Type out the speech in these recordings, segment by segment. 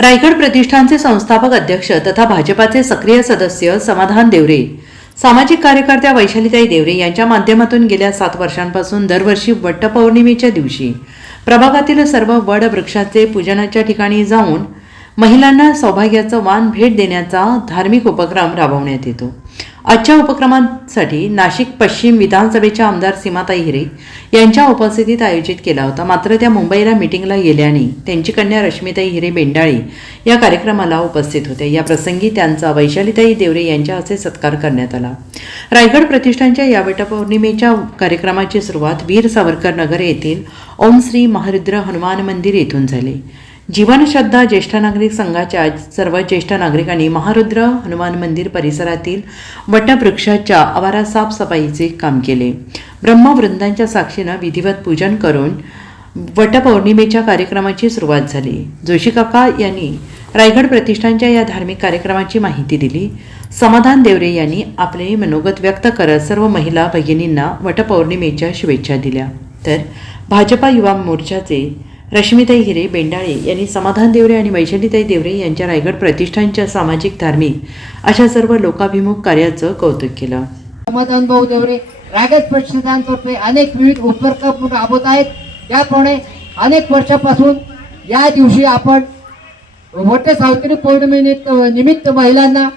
रायगड प्रतिष्ठानचे संस्थापक अध्यक्ष तथा भाजपाचे सक्रिय सदस्य समाधान देवरे सामाजिक कार्यकर्त्या वैशालीताई देवरे यांच्या माध्यमातून गेल्या सात वर्षांपासून दरवर्षी वटपौर्णिमेच्या दिवशी प्रभागातील सर्व वड वृक्षाचे पूजनाच्या ठिकाणी जाऊन महिलांना सौभाग्याचं वाण भेट देण्याचा धार्मिक उपक्रम राबवण्यात येतो. आजच्या उपक्रमासाठी नाशिक पश्चिम विधानसभेच्या आमदार सीमाताई हिरे यांच्या उपस्थितीत आयोजित केला होता. मात्र त्या मुंबईला मिटिंगला गेल्याने त्यांची कन्या रश्मिताई हिरे बेंडाळे या कार्यक्रमाला उपस्थित होत्या या प्रसंगी त्यांचा वैशालीताई देवरे यांच्या हस्ते सत्कार करण्यात आला. रायगड प्रतिष्ठानच्या या वटपौर्णिमेच्या कार्यक्रमाची सुरुवात वीर सावरकर नगर येथील ओम श्री महारुद्र हनुमान मंदिर येथून झाली. जीवनश्रद्धा ज्येष्ठ नागरिक संघाच्या सर्व ज्येष्ठ नागरिकांनी महारुद्र हनुमान मंदिर परिसरातील वटवृक्षाच्या आवारा साफसफाईचे काम केले. ब्रह्मवृंदांच्या साक्षीनं विधिवत पूजन करून वटपौर्णिमेच्या कार्यक्रमाची सुरुवात झाली. जोशी काका यांनी रायगड प्रतिष्ठानच्या या धार्मिक कार्यक्रमाची माहिती दिली. समाधान देवरे यांनी आपले मनोगत व्यक्त करत सर्व महिला भगिनींना वटपौर्णिमेच्या शुभेच्छा दिल्या. तर भाजपा युवा मोर्चाचे रश्मिताई हिरे बेंडाळे यांनी समाधान देवरे आणि वैशालीताई देवरे यांच्या रायगड प्रतिष्ठानच्या सामाजिक धार्मिक अशा सर्व लोकाभिमुख कार्याचं कौतुक केलं. समाधान भाऊ देवरे रायगड प्रतिष्ठानतर्फे अनेक विविध उपक्रम राबवत आहेत. त्याप्रमाणे अनेक वर्षापासून या दिवशी आपण मोठ्या सावित्री पौर्णिमेनिमित्त निमित्त महिलांना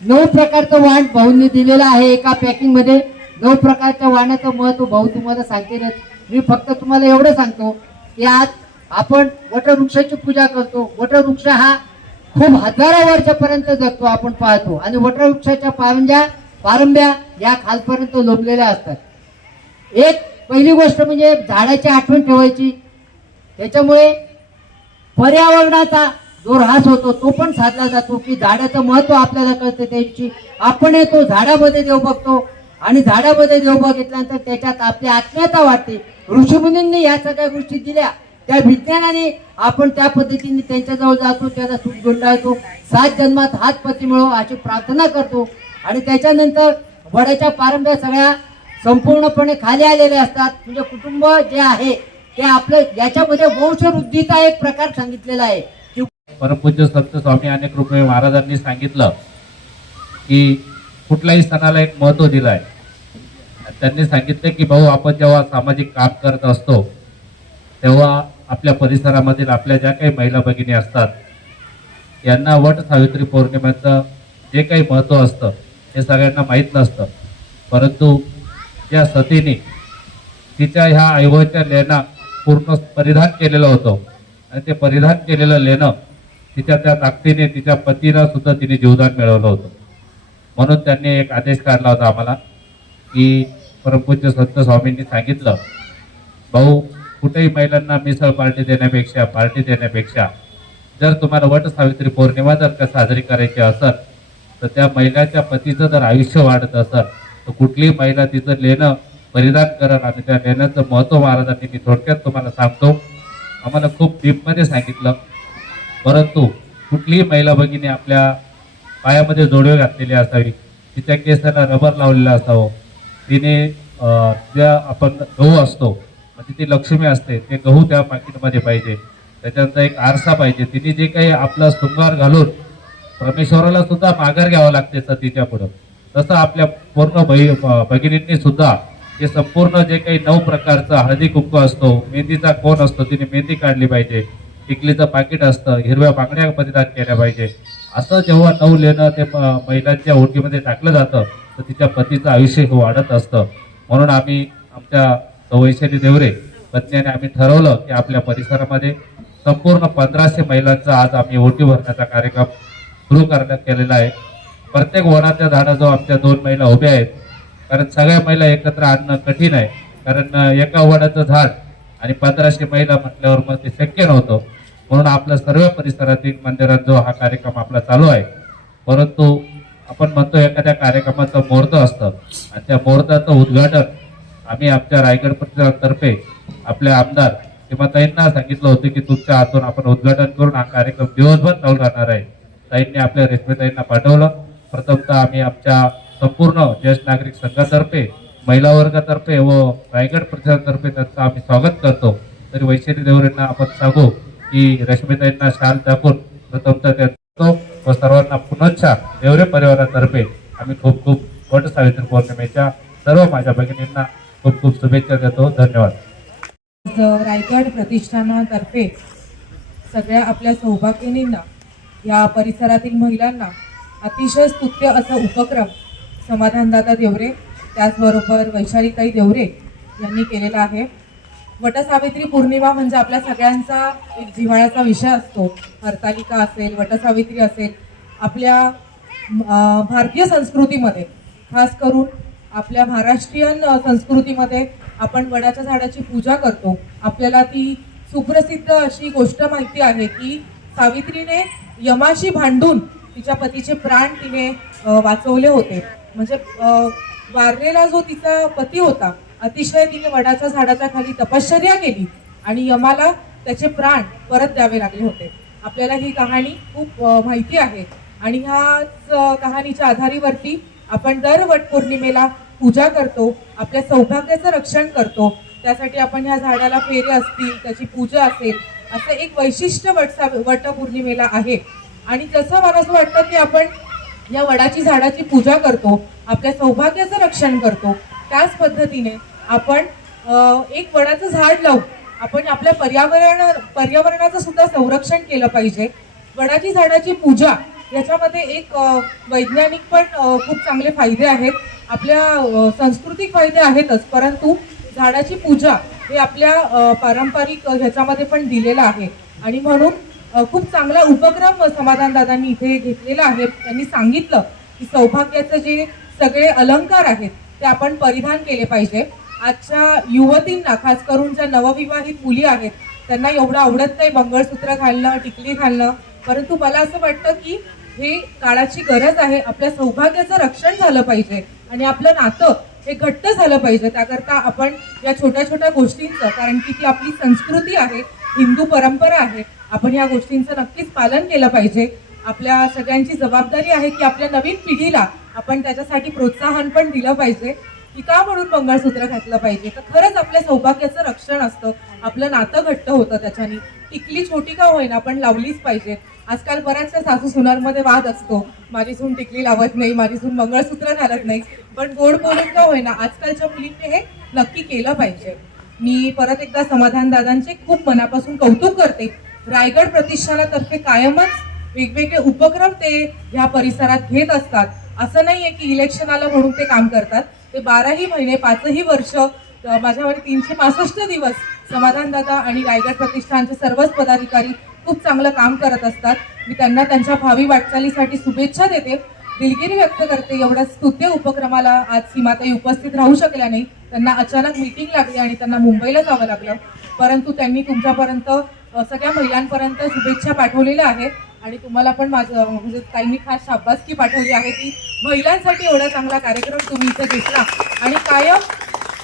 नऊ प्रकारचं वाण भाऊंनी दिलेलं आहे एका पॅकिंगमध्ये. नऊ प्रकारच्या वाणाचं महत्त्व भाऊ तुम्हाला सांगतीलच मी फक्त तुम्हाला एवढं सांगतो यात आपण वटवृक्षाची पूजा करतो. वटवृक्ष हा खूप हजारो वर्षापर्यंत जगतो आपण पाहतो. आणि वटवृक्षाच्या पारंब्या पारंब्या या खालपर्यंत लोंबलेल्या असतात. एक पहिली गोष्ट म्हणजे झाडाची आठवण ठेवायची. त्याच्यामुळे पर्यावरणाचा जो ऱ्हास होतो. तो पण साधला जातो की झाडाचं महत्त्व आपल्याला कळतं. त्याची आपण येतो झाडामध्ये देव बघतो आणि झाडामध्ये देव बघितल्यानंतर त्याच्यात आपली आत्मीयता वाटते ऋषीमुनींनी या सगळ्या गोष्टी दिल्या. त्या विज्ञानाने आपण त्या पद्धतीने त्यांच्याजवळ जातो त्याचा सुख गुंडाळतो सात जन्मात हात पती मिळो अशी प्रार्थना करतो. आणि त्याच्यानंतर वड्याच्या पारंब्या सगळ्या संपूर्णपणे खाली आलेल्या असतात. म्हणजे कुटुंब जे आहे ते आपलं याच्यामध्ये वंशवृद्धीचा एक प्रकार सांगितलेला आहे. की परमपूज्य संत स्वामी अनेक रुपये महाराजांनी सांगितलं की कुठल्याही स्थानाला एक महत्त्व दिलं आहे. त्यांनी सांगितले की भाऊ आपण जेव्हा सामाजिक काम करत असतो तेव्हा आपल्या परिसरामधील आपल्या ज्या काही महिला भगिनी असतात यांना वट सावित्री पौर्णिमेचं जे काही महत्त्व असतं हे सगळ्यांना माहीत नसतं. परंतु या सतीने तिच्या ह्या ऐवच्या लेना पूर्ण परिधान केलेलं होतं आणि ते परिधान केलेलं लेणं तिच्या त्या ताकदीने तिच्या पतीला सुद्धा तिने जीवदान मिळवलं होतं. म्हणून त्यांनी एक आदेश काढला होता आम्हाला की परमपूज्य संत स्वामींनी सांगितलं भाऊ कुठेही महिलांना मिसळ पार्टी देण्यापेक्षा पार्टी देण्यापेक्षा जर तुम्हाला वट सावित्री पौर्णिमा जर का साजरी करायची असेल तर त्या महिलाच्या पतीचं जर आयुष्य वाढत असेल तर कुठलीही महिला तिचं लेणं परिधान करत आणि त्या लेण्याचं महत्त्व महाराजांनी मी थोडक्यात तुम्हाला सांगतो. आम्हाला खूप डीपमध्ये सांगितलं. परंतु कुठलीही महिला भगिनी आपल्या पायामध्ये जोडवे घातलेली असावी तिच्या केसाला रबर लावलेला असावं तिने ज्या आपण गहू असतो म्हणजे ती लक्ष्मी असते ते गहू त्या पाकिटमध्ये पाहिजे. त्याच्यानंतर एक आरसा पाहिजे. तिने जे काही आपला शृंगार घालून परमेश्वराला सुद्धा माघार घ्यावं लागते सतीच्या पुढं. तसं आपल्या पूर्ण बही भगिनींनी सुद्धा हे संपूर्ण जे काही नऊ प्रकारचं हळदी कुंकू असतो मेहंदीचा कोण असतो तिने मेहंदी काढली पाहिजे. टिकलीचं पाकिट असतं हिरव्या बांगड्या परिधान केल्या पाहिजे. असं जेव्हा नऊ लेणं ते महिलांच्या ओळखीमध्ये टाकलं जातं तर तिच्या पतीचं आयुष्य वाढत असतं. म्हणून आम्ही आमच्या वैशाली देवरे पत्नीने आम्ही ठरवलं की आपल्या परिसरामध्ये संपूर्ण पंधराशे महिलांचा आज आम्ही ओटी भरण्याचा कार्यक्रम सुरू करण्यात केलेला आहे. प्रत्येक वनाच्या झाडाजवळ आमच्या दोन महिला उभ्या आहेत. कारण सगळ्या महिला एकत्र आणणं कठीण आहे. कारण एका वडाचं झाड आणि पंधराशे महिला म्हटल्यावर मग ते शक्य नव्हतं. म्हणून आपल्या सर्व परिसरातील मंदिरात जो हा कार्यक्रम आपला चालू आहे. परंतु आपण म्हणतो एखाद्या कार्यक्रमाचं मुहूर्त असतं. आणि त्या मुहूर्ताचं उद्घाटन आम्ही आमच्या रायगड परिसरातर्फे आपले आमदार ताईंना सांगितलं होतं की तुमच्या हातून आपण उद्घाटन करून हा कार्यक्रम दिवसभर चालू राहणार आहे. ताईंनी आपल्या रेस्मेताईंना पाठवलं. प्रथमतः आम्ही आमच्या संपूर्ण ज्येष्ठ नागरिक संघातर्फे महिला वर्गातर्फे व रायगड परिसरातर्फे त्यांचं आम्ही स्वागत करतो. तरी वैशाली देवरेंना आपण सांगू की रश्मीताईंना शाल दाखवून प्रथमतः त्याचा व सर्वांना पुनश्चा देवरे परिवारातर्फे आम्ही खूप खूप वट सावित्री पौर्णिमेच्या सर्व माझ्या भगिनींना खूप खूप शुभेच्छा देतो. धन्यवाद. रायगड प्रतिष्ठानातर्फे सगळ्या आपल्या सौभाग्यनींना या परिसरातील महिलांना अतिशय स्तुत्य असा उपक्रम समाधानदादा देवरे त्याचबरोबर वैशालीताई देवरे यांनी केलेला आहे. वटसावित्री पौर्णिमा म्हणजे आपल्या सगळ्यांचा एक जिव्हाळ्याचा विषय असतो. हरतालिका असेल वटसावित्री असेल आपल्या भारतीय संस्कृतीमध्ये खास करून आपल्या महाराष्ट्रीयन संस्कृतीमध्ये आपण वडाच्या झाडाची पूजा करतो. आपल्याला ती सुप्रसिद्ध अशी गोष्ट माहिती आहे की सावित्रीने यमाशी भांडून तिच्या पतीचे प्राण तिने वाचवले होते. म्हणजे वारलेला जो तिचा पती होता अतिशय तिने वडाच्या झाडाच्या खाली तपश्चर्या केली आणि यमाला त्याचे प्राण परत द्यावे लागले होते. आपल्याला ही कहाणी खूप माहिती आहे. आणि ह्याच कहाणीच्या आधारीवरती आपण दर वट पौर्णिमेला पूजा करतो आपल्या सौभाग्याचं रक्षण करतो. त्यासाठी आपण ह्या झाडाला फेरे असतील त्याची पूजा असेल असं एक वैशिष्ट्य वटसा वटपौर्णिमेला आहे. आणि जसं मला असं वाटतं की आपण या वडाची झाडाची पूजा करतो आपल्या सौभाग्याचं रक्षण करतो त्याच पद्धतीने आपण एक वडाचं झाड लावू. आपण आपल्या पर्यावरण पर्यावरणाचं सुद्धा संरक्षण केलं पाहिजे. वडाची झाडाची पूजा याच्यामध्ये एक वैज्ञानिक पण खूप चांगले फायदे आहेत. आपल्या सांस्कृतिक फायदे आहेतच परंतु झाडाची पूजा हे आपल्या पारंपरिक ह्याच्यामध्ये पण दिलेलं आहे. आणि म्हणून खूप चांगला उपक्रम समाधान दादांनी इथे घेतलेला आहे. त्यांनी सांगितलं की सौभाग्याचं जे सगळे अलंकार आहेत ते आपण परिधान केले पाहिजे. आजच्या युवतींना खास करून ज्या नवविवाहित मुली आहेत त्यांना एवढं आवडत नाही मंगळसूत्र घालणं टिकली घालणं. परंतु मला असं वाटतं की हे काळाची गरज आहे. आपल्या सौभाग्याचं रक्षण झालं पाहिजे. आणि आपलं नातं हे घट्ट झालं पाहिजे. त्याकरता आपण या छोट्या छोट्या गोष्टींचं कारण की ती आपली संस्कृती आहे हिंदू परंपरा आहे आपण या गोष्टींचं नक्कीच पालन केलं पाहिजे. आपल्या सगळ्यांची जबाबदारी आहे की आपल्या नवीन पिढीला आपण त्याच्यासाठी प्रोत्साहन पण दिलं पाहिजे. की का म्हणून मंगळसूत्र घातलं पाहिजे. तर खरंच आपल्या सौभाग्याचं रक्षण असतं. आपलं नातं घट्ट होतं त्याच्याने. टिकली छोटी का होईना पण लावलीच पाहिजे. आजकाल बऱ्याचशा सासू सुनांमध्ये वाद असतो. माझी सून टिकली लावत नाही माझी सून मंगळसूत्र घालत नाही. पण गोड बोलून का होईना आजकालच्या मुलींनी हे नक्की केलं पाहिजे. मी परत एकदा समाधान दादांचे खूप मनापासून कौतुक करते. रायगड प्रतिष्ठानातर्फे कायमच वेगवेगळे उपक्रम ते ह्या परिसरात घेत असतात. असं नाही आहे की इलेक्शन आलं म्हणून ते काम करतात. ते बाराही महिने पाचही वर्ष माझ्यावर तीनशे पासष्ट दिवस समाधानदादा आणि रायगड प्रतिष्ठानचे सर्वच पदाधिकारी खूप चांगलं काम करत असतात. मी त्यांना त्यांच्या भावी वाटचालीसाठी शुभेच्छा देते. दिलगिरी व्यक्त करते. एवढ्या स्तुत्य उपक्रमाला आज सीमाताई उपस्थित राहू शकल्या नाही. त्यांना अचानक मीटिंग लागली आणि त्यांना मुंबईला जावं लागलं. परंतु त्यांनी तुमच्यापर्यंत सगळ्या महिलांपर्यंत शुभेच्छा पाठवलेल्या आहेत. आणि तुम्हाला पण माझं म्हणजे काही मी खास शाबासकी पाठवली आहे की महिलांसाठी एवढा चांगला कार्यक्रम तुम्ही इथे घेतला. आणि कायम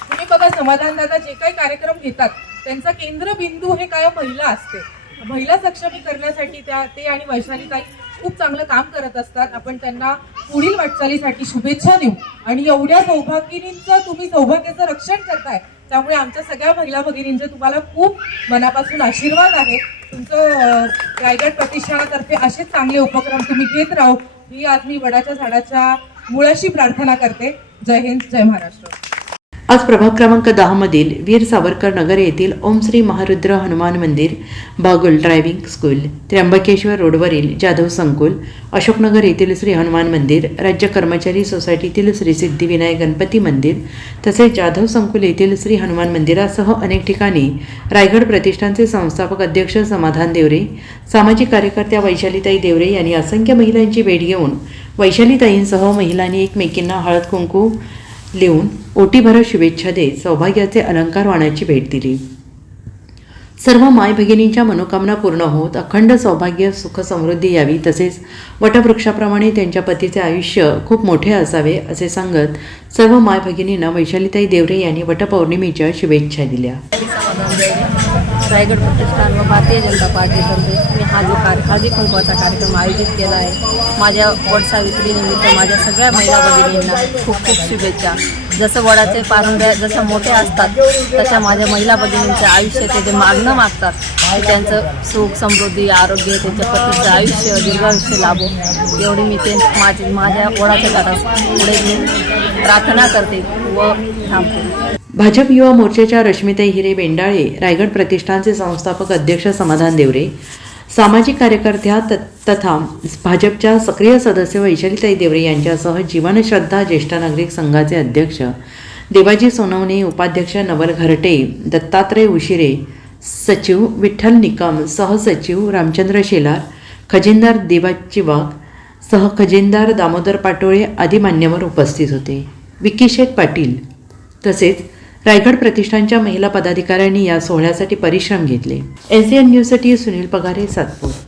तुम्ही बघा समाधानदादा जे काही कार्यक्रम घेतात त्यांचा केंद्रबिंदू हे कायम महिला असते. महिला सक्षमी करण्यासाठी त्या ते आणि वैशाली काही खूप चांगलं काम करत असतात. आपण त्यांना पुढील वाटचालीसाठी शुभेच्छा देऊ. आणि एवढ्या सौभागिनींचं तुम्ही सौभाग्याचं रक्षण करताय त्यामुळे आमच्या सगळ्या महिला भगिनींचे तुम्हाला खूप मनापासून आशीर्वाद आहेत तुमचं रायगड प्रतिष्ठानातर्फे असेच चांगले उपक्रम तुम्ही घेत राहू ही आज मी वडाच्या झाडाच्या मुळाशी प्रार्थना करते. जय हिंद जय महाराष्ट्र. आज प्रभाग क्रमांक दहामधील वीर सावरकर नगर येथील ओम श्री महारुद्र हनुमान मंदिर बागुल ड्रायव्हिंग स्कूल त्र्यंबकेश्वर रोडवरील जाधव संकुल अशोकनगर येथील श्री हनुमान मंदिर राज्य कर्मचारी सोसायटीतील श्री सिद्धिविनायक गणपती मंदिर तसेच जाधव संकुल येथील श्री हनुमान मंदिरासह अनेक ठिकाणी रायगड प्रतिष्ठानचे संस्थापक अध्यक्ष समाधान देवरे सामाजिक कार्यकर्त्या वैशालीताई देवरे यांनी असंख्य महिलांची भेट घेऊन वैशालीताईंसह महिलांनी एकमेकींना हळद कुंकू लिहून ओटीभर शुभेच्छा देत सौभाग्याचे अलंकार वाण्याची भेट दिली. सर्व माय भगिनींच्या मनोकामना पूर्ण होत अखंड सौभाग्य सुख समृद्धी यावी तसेच वटवृक्षाप्रमाणे त्यांच्या पतीचे आयुष्य खूप मोठे असावे असे सांगत सर्व माय भगिनींना वैशालीताई देवरे यांनी वटपौर्णिमेच्या शुभेच्छा दिल्या. रायगड प्रतिष्ठान व भारतीय जनता पार्टीतर्फे मी हा जो कार्य हळदी कुंकवाचा कार्यक्रम आयोजित केला आहे माझ्या वडसावित्रीनिमित्त माझ्या सगळ्या महिला भगिनींना खूप खूप शुभेच्छा. जसं वडाचे पारंब्या जसं मोठे असतात तशा माझ्या महिला भगिनींच्या आयुष्याचे जे मागणं मागतात त्यांचं सुख समृद्धी आरोग्य त्यांच्या पतीचं आयुष्य दीर्घायुष्य लाभो. एवढी मी ते माझी माझ्या वडाच्या झाडास पुढे मी प्रार्थना करते व थांबते. भाजप युवा मोर्चाच्या रश्मिताई हिरे बेंडाळे रायगड प्रतिष्ठानचे संस्थापक अध्यक्ष समाधान देवरे सामाजिक कार्यकर्त्या त- तथा भाजपच्या सक्रिय सदस्य वैशालीताई देवरे यांच्यासह जीवनश्रद्धा ज्येष्ठ नागरिक संघाचे अध्यक्ष देवाजी सोनवणे उपाध्यक्ष नवल घरटे दत्तात्रय उशिरे सचिव विठ्ठल निकम सहसचिव रामचंद्र शेलार खजिनदार देवाची वाघ सह खजिनदार दामोदर पाटोळे आदी मान्यवर उपस्थित होते. विकी शेठ पाटील तसेच रायगड प्रतिष्ठानच्या महिला पदाधिकाऱ्यांनी या सोहळ्यासाठी परिश्रम घेतले. एन सी एन न्यूजसाठी सुनील पगारे सातपूर.